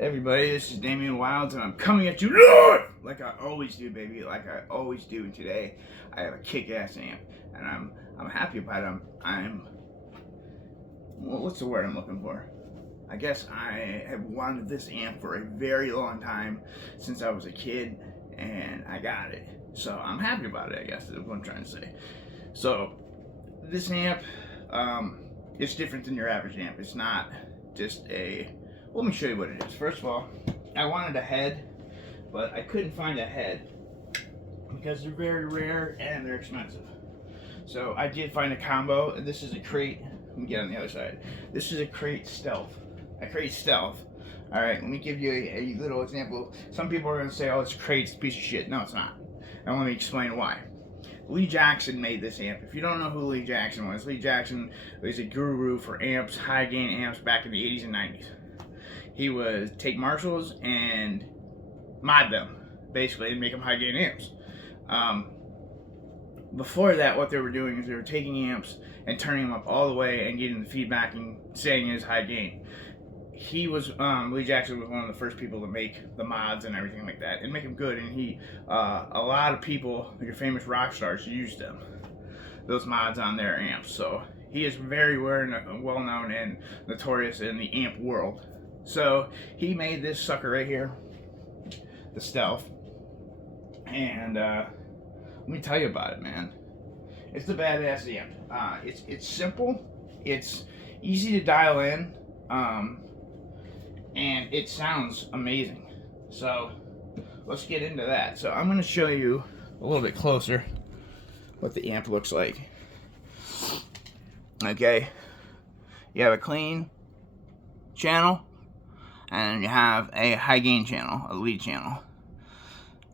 Everybody, this is Damian Wilds, and I'm coming at you live, like I always do, baby, like I always do. And today, I have a kick-ass amp, and I'm happy about it. Well, what's the word I'm looking for? I guess I have wanted this amp for a very long time, since I was a kid, and I got it. So I'm happy about it, I guess is what I'm trying to say. So this amp, it's different than your average amp. It's not just a. Let me show you what it is. First of all, I wanted a head, but I couldn't find a head because they're very rare and they're expensive. So I did find a combo, and this is a crate. Let me get on the other side. This is a crate stealth. A crate stealth. All right, let me give you a little example. Some people are gonna say, "Oh, it's a crate, it's a piece of shit." No, it's not. And let me explain why. Lee Jackson made this amp. If you don't know who Lee Jackson was, Lee Jackson was a guru for amps, high gain amps back in the 80s and 90s. He would take Marshalls and mod them, basically, and make them high gain amps. Before that, what they were doing is they were taking amps and turning them up all the way and getting the feedback and saying it is high gain. He was, Lee Jackson was one of the first people to make the mods and everything like that, and make them good, and a lot of people, your famous rock stars, used them, those mods on their amps. So he is very well known and notorious in the amp world. So he made this sucker right here, the Stealth, and let me tell you about it, man. It's a badass amp. It's simple, it's easy to dial in, and it sounds amazing. So let's get into that. So I'm going to show you a little bit closer what the amp looks like. Okay, you have a clean channel, and you have a high gain channel, a lead channel.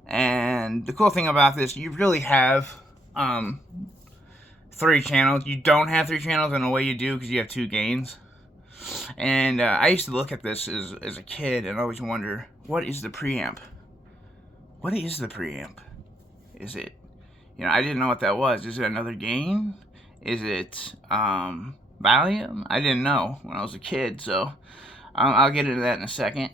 And the cool thing about this, you really have 3 channels. You don't have 3 channels in a way you do, because you have 2 gains. And I used to look at this as a kid and always wonder, what is the preamp? What is the preamp? Is it, I didn't know what that was. Is it another gain? Is it volume? I didn't know when I was a kid, so I'll get into that in a second.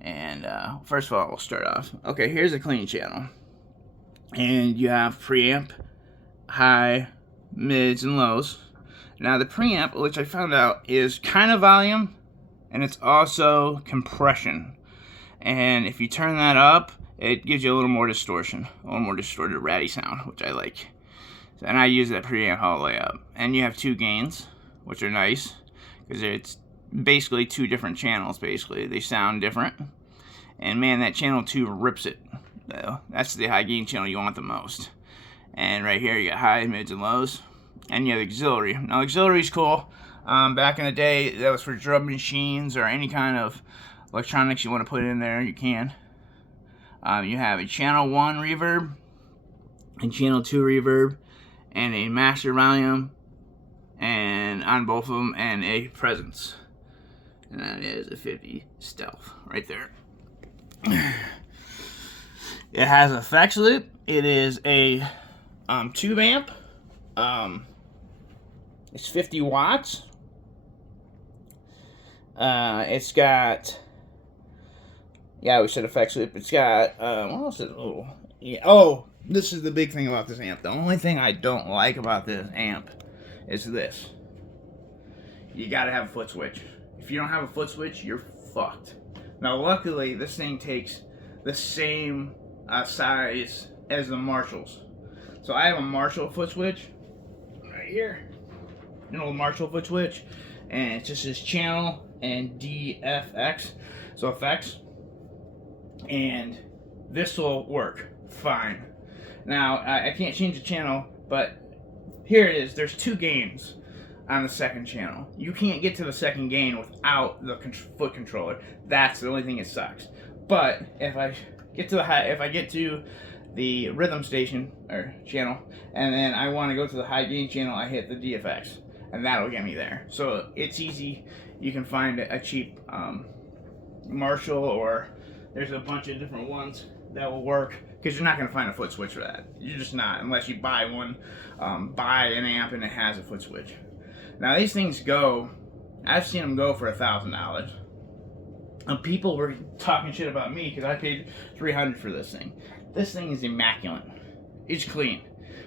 And first of all, we'll start off. Okay, here's a clean channel. And you have preamp, high, mids, and lows. Now the preamp, which I found out, is kind of volume, and it's also compression. And if you turn that up, it gives you a little more distortion, a little more distorted ratty sound, which I like. And I use that preamp all the way up. And you have 2 gains, which are nice, because it's basically 2 different channels, basically. They sound different. And man, that channel 2 rips it. That's the high gain channel you want the most. And right here you got high, mids, and lows. And you have auxiliary. Now auxiliary is cool. Back in the day, that was for drum machines or any kind of electronics you want to put in there, you can. You have a channel 1 reverb, and channel 2 reverb, and a master volume, and on both of them, and a presence. And that is a 50 Stealth right there. It has an effects loop. It is a tube amp. It's 50 watts. It's got, yeah, we said effects loop. It's got, what else is it? Oh, yeah. Oh, this is the big thing about this amp. The only thing I don't like about this amp is this. You gotta have a foot switch. If you don't have a foot switch, you're fucked. Now, luckily, this thing takes the same size as the Marshalls. So I have a Marshall foot switch right here. An old Marshall foot switch. And it's just this channel and DFX. So effects. And this will work fine. Now, I can't change the channel, but here it is. There's 2 gains on the second channel. You can't get to the second gain without the foot controller. That's the only thing that sucks. But if I get to the rhythm station or channel, and then I want to go to the high gain channel, I hit the DFX, and that'll get me there. So it's easy. You can find a cheap Marshall, or there's a bunch of different ones that will work, because you're not going to find a foot switch for that. You're just not, unless you buy one, buy an amp and it has a foot switch. Now these things go, I've seen them go for $1,000. People were talking shit about me because I paid $300 for this thing. This thing is immaculate. It's clean.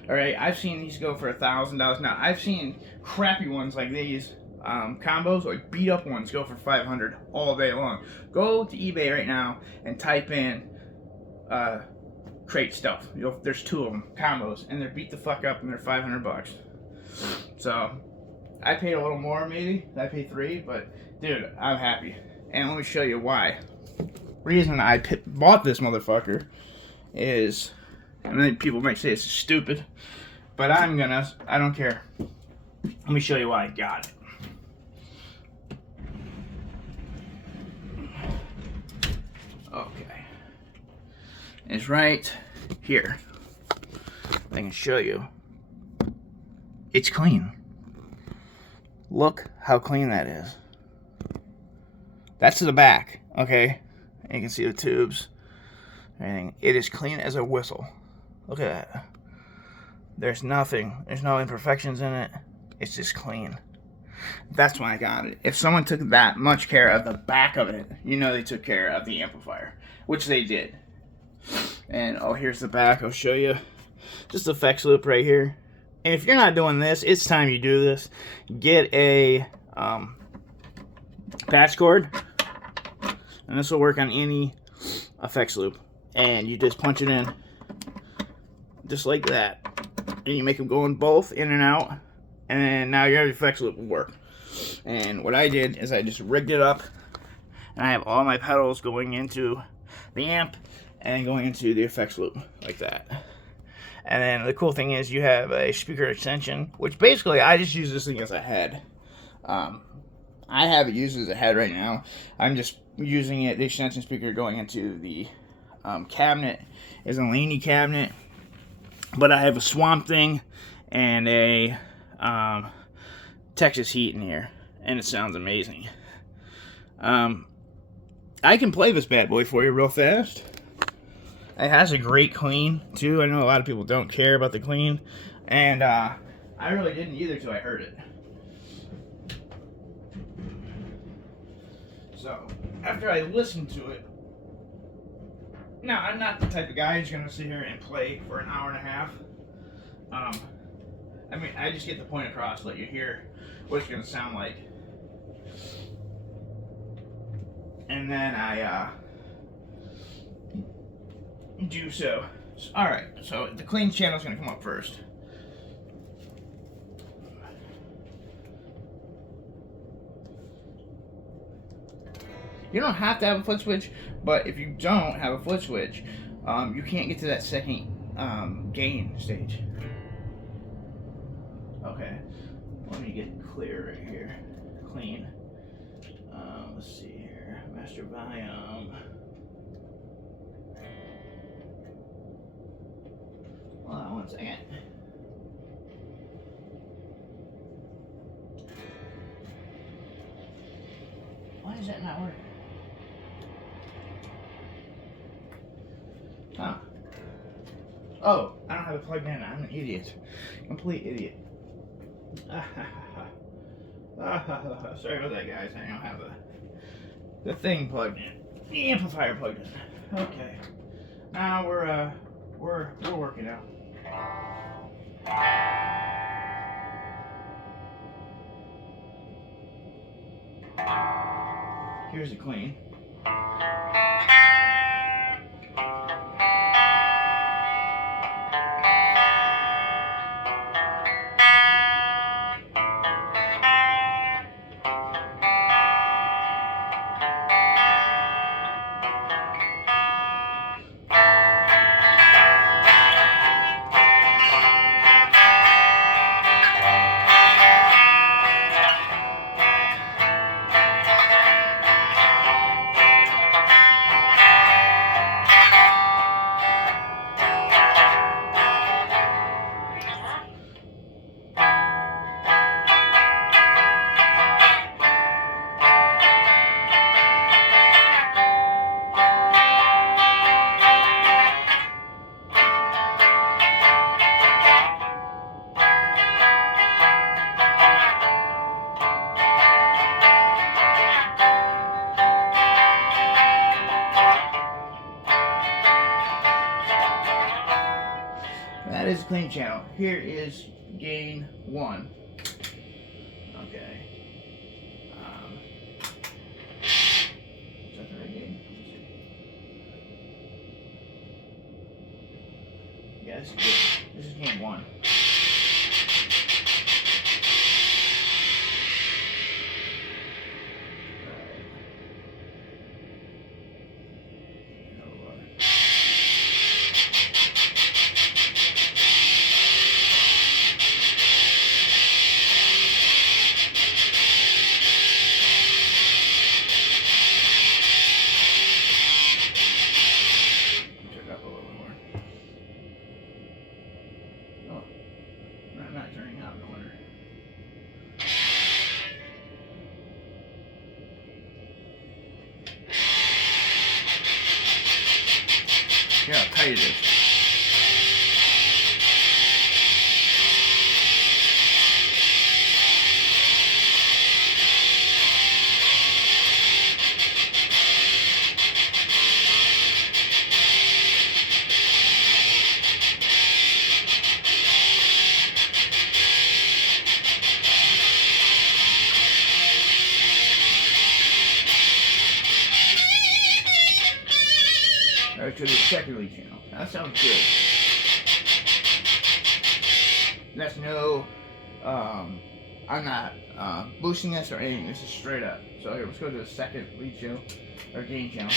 All right, I've seen these go for $1,000. Now I've seen crappy ones like these combos or beat up ones go for $500 all day long. Go to eBay right now and type in crate stuff. There's 2 of them combos, and they're beat the fuck up, and they're $500. So I paid a little more maybe. I paid $3, but dude, I'm happy. And let me show you why. Reason I bought this motherfucker is, I mean, people might say it's stupid, but I don't care. Let me show you why I got it. Okay. It's right here. I can show you. It's clean. Look how clean that is. That's to the back, okay? And you can see the tubes, everything. It is clean as a whistle. Look at that. There's nothing. There's no imperfections in it. It's just clean. That's why I got it. If someone took that much care of the back of it, you know they took care of the amplifier, which they did. And oh, here's the back. I'll show you. Just the effects loop right here. And if you're not doing this, it's time you do this. Get a patch cord, and this will work on any effects loop. And you just punch it in, just like that. And you make them go in both, in and out. And then now your effects loop will work. And what I did is I just rigged it up, and I have all my pedals going into the amp and going into the effects loop like that. And then the cool thing is you have a speaker extension, which basically I just use this thing as a head. I have it used as a head right now. I'm just using it, the extension speaker going into the cabinet is a Laney cabinet. But I have a Swamp Thing and a Texas Heat in here, and it sounds amazing. I can play this bad boy for you real fast. It has a great clean, too. I know a lot of people don't care about the clean, and I really didn't either till I heard it. So, after I listened to it, now, I'm not the type of guy who's going to sit here and play for an hour and a half. I mean, I just get the point across, let you hear what it's going to sound like. And then I do so. Alright, so the clean channel is going to come up first. You don't have to have a foot switch, but if you don't have a foot switch, you can't get to that second gain stage. Okay, let me get clear right here. Clean. Let's see here. Master volume. Hold on 1 second. Why is that not working? Huh. Oh, I don't have it plugged in. I'm an idiot. Complete idiot. Sorry about that, guys. I don't have the thing plugged in. The amplifier plugged in. Okay. Now we're working out. Here's the clean. is a clean channel. Here is gain 1. Okay. Is that the right gain? Yeah, this is good. This is gain 1. Not turning out, no wonder. Yeah, how tight it is. Or to the second lead channel. That sounds good. That's no, I'm not boosting this or anything. This is straight up. So here, let's go to the second lead channel, or gain channel.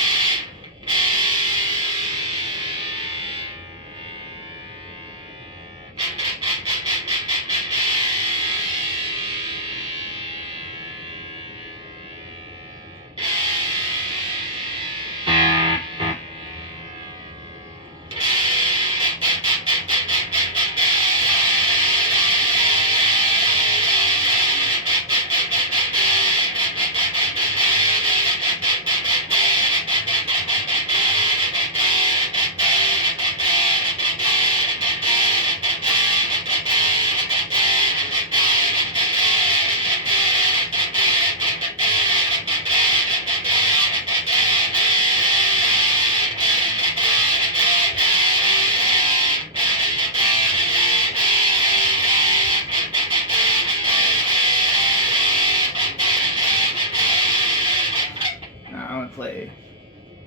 I'm gonna play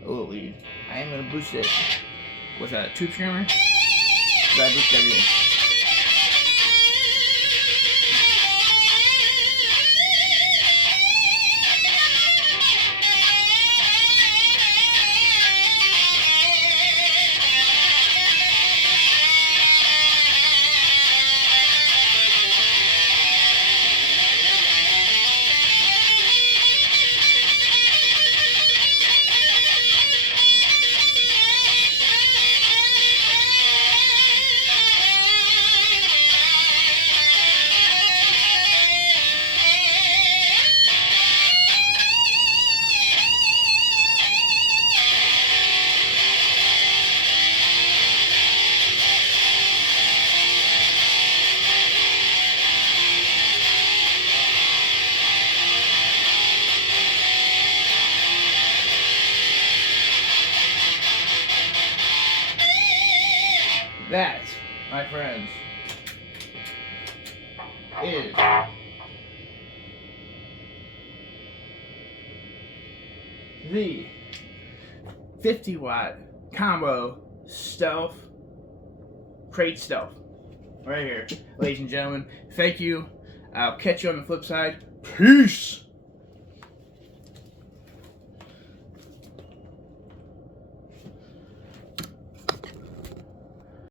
a little lead. I am gonna boost it with a tube screamer. So I boost everything. That, my friends, is the 50-watt combo stealth, crate stealth, right here, ladies and gentlemen. Thank you. I'll catch you on the flip side. Peace.